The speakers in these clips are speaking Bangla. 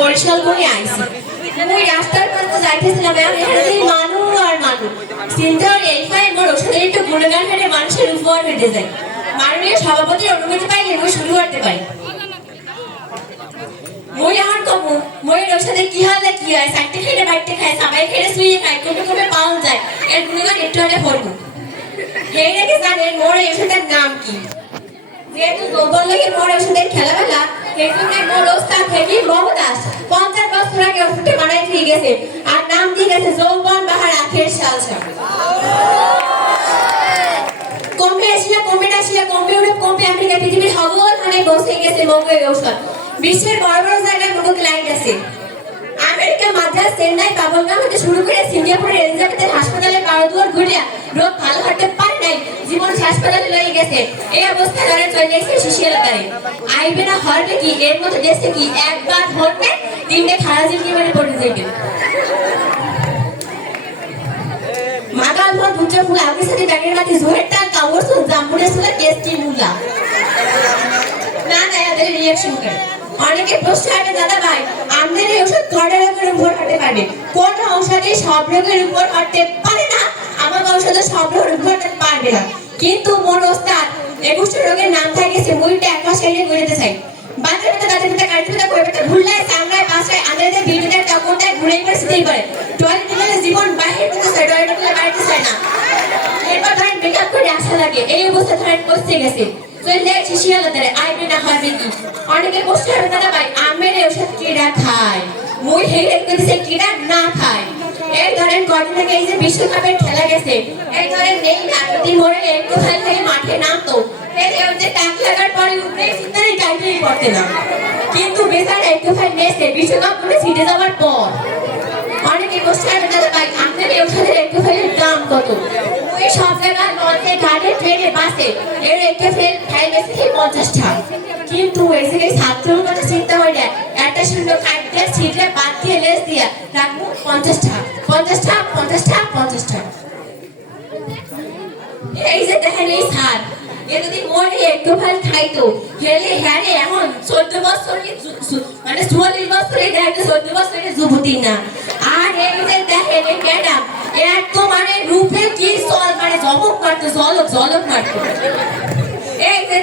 বরিশাল করে আইছি মুই রাস্তার পাশে যাইতেছিলাম এখানে মানুষ আর মানুষ চিন্তা এই পাই মোর ওষুধের একটু গুণগান হেঁটে মানুষের উপহার হেঁটে যায় মাননীয় সভাপতির অনুমতি পাইলে মুই শুরু করতে পারি মই আমার কব মই ওষুধে কি হলে কি হয় চারটে খেলে বাইটে খায় সবাই খেলে শুয়ে খায় কোনো কোনো পাওয়া যায় এর গুণগান একটু হলে পড়বো এই রেখে জানেন মোর ওষুধের নাম কি যেহেতু যৌবন লাগে মোর ওষুধের খেলাবেলা সেই জন্য মোর ওস্তাদ থেকে মমতাজ 50 বছর আগে ওষুধটা বানাই দিয়ে গেছে আর নাম দিয়ে গেছে যৌবন বাহার আখের সালসা কমবে আসলে কমবে আমেরিকা পৃথিবীর হবল মানে বসে গেছে মঙ্গল ওষুধ বিশ্বের বড় বড় জায়গায় মতো ক্লায়েন্ট আছে আমেরিকা মাদ্রাজ চেন্নাই পাবলগাম থেকে শুরু করে সিঙ্গাপুরের এলিজাবেথের হাসপাতালে বারোদুয়ার ঘুরিয়া রোগ ভালো করতে পারে নাই জীবন হাসপাতালে লয়ে গেছে এই অবস্থা ধরে চলে গেছে শিশিয়ালতারে আইবে না হরবে কি এর মতো দেশে কি একবার হরবে তিনটে খারাপ জিন্দগি মানে পড়ে যাবে মাগাল ভর দুটো ফুল আগে সাথে ব্যাগের মাঝে জোরের টাল কামড় সুন জাম্বুরে সুলে টেস্টি মুলা না না এদের রিঅ্যাকশন করে অনেকে প্রশ্ন আসে দাদা ভাই আমাদের এই ওষুধ কয়টা রোগের উপর হতে পারবে কোন ঔষধে সব রোগের উপর হতে পারে না আমার ঔষধে সব রোগের উপর হতে পারবে না কিন্তু মোর ওস্তাদ 21 রোগের নাম থাকেছে মুইটা এক মাস আগে কইতে চাই বাজারে তো দাঁতে কাটতে কইবে ভুললাই সামনে পাশে আমাদের ভিডিওতে টাকুটা ঘুরেই করে সিধেই করে টয়লেট গেলে জীবন বাহির করতে চাই টয়লেট গেলে বাইরে চাই না এরপর ধরেন মেকআপ করে আসা লাগে এই অবস্থা ধরেন পৌঁছে গেছে চলে শিশিয়ালতারে আইবে না হবে কি অনেকে প্রশ্ন করে দাদা ভাই আমের ওষুধ কিরা খায় মুই হেলে কইছে কিরা না খায় এই ধরেন কদিন আগে এই যে বিশ্বকাপের খেলা গেছে এই ধরেন নেই না যদি মোরে একটু খেল থেকে মাঠে নামতো এই যে টাক লাগার পরে উঠে সিস্টারে গাইতেই পড়তে না কিন্তু বেচারা একটু খেল নেছে বিশ্বকাপ পুরো ছিটে যাওয়ার পর অনেকে প্রশ্ন করে দাদা ভাই আমের ওষুধের একটু খেলের দাম কত ওই সব জায়গায় লঞ্চে গাড়ি ট্রেনে বাসে এর একটু খেল বেশি 50 টাকা কিন্তু এসে ছাত্রর কথা চিন্তা হয় না একটা সুন্দর কাটতে ছিটে বাদ দিয়ে লেস দিয়া রাখবো 50 টাকা এই যে দেখেন এই স্যার এ যদি মনে একটু ভাল খাইতো হেলে হ্যারে এখন 14 বছরের মানে 44 বছরের দেখে 14 বছরের যুবতী না আর এই যে দেখেন এই ম্যাডাম এর তো মানে রূপে কি চল মানে জলক মারতো এই যে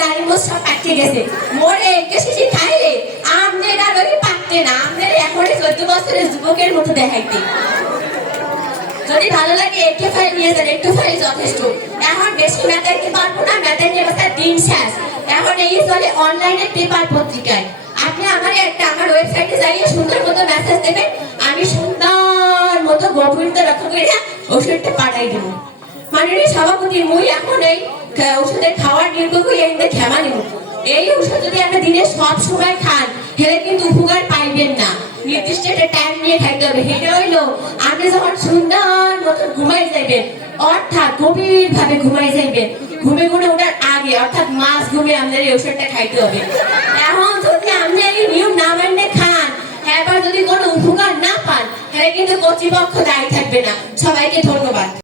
দাঁড়ি মোছা পাকে গেছে মোরে একে শিশি খাইলে আমনের আর ওই পাকতে না আমনের এখন 14 বছরের যুবকের মতো দেখাইতে যদি ভালো লাগে একটু ফাইল নিয়ে যান একটু ফাইল যথেষ্ট এখন বেশি মেটাইতে পারবো না মেটাই নিয়ে বসে দিন শেষ এখন এই চলে অনলাইনে পেপার পত্রিকায় আপনি আমার ওয়েবসাইটে যাইয়ে সুন্দর মতো মেসেজ দেবেন আমি সুন্দর মতো গোপনীয়তা রক্ষা করে ওষুধটা পাঠাই দেবো মাননীয় সভাপতি মুই এখন এই ওষুধের খাওয়ার নির্গত এনে ক্ষমা নেব এই ওষুধ যদি আপনি দিনে সব সময় খান হেলে কিন্তু উপকার পাইবেন না নির্দিষ্ট একটা টাইম নিয়ে খাইতে হবে হেলে হইলো আপনি যখন সুন্দর মতো ঘুমাই যাইবেন অর্থাৎ গভীর ভাবে ঘুমাই যাইবেন ঘুমে ওঠার আগে অর্থাৎ মাস ঘুমে আমাদের এই ওষুধটা খাইতে হবে এখন যদি আপনি এই নিয়ম না মানলে খান এবার যদি কোনো উপকার না পান তাহলে কিন্তু কর্তৃপক্ষ দায়ী থাকবে না সবাইকে ধন্যবাদ।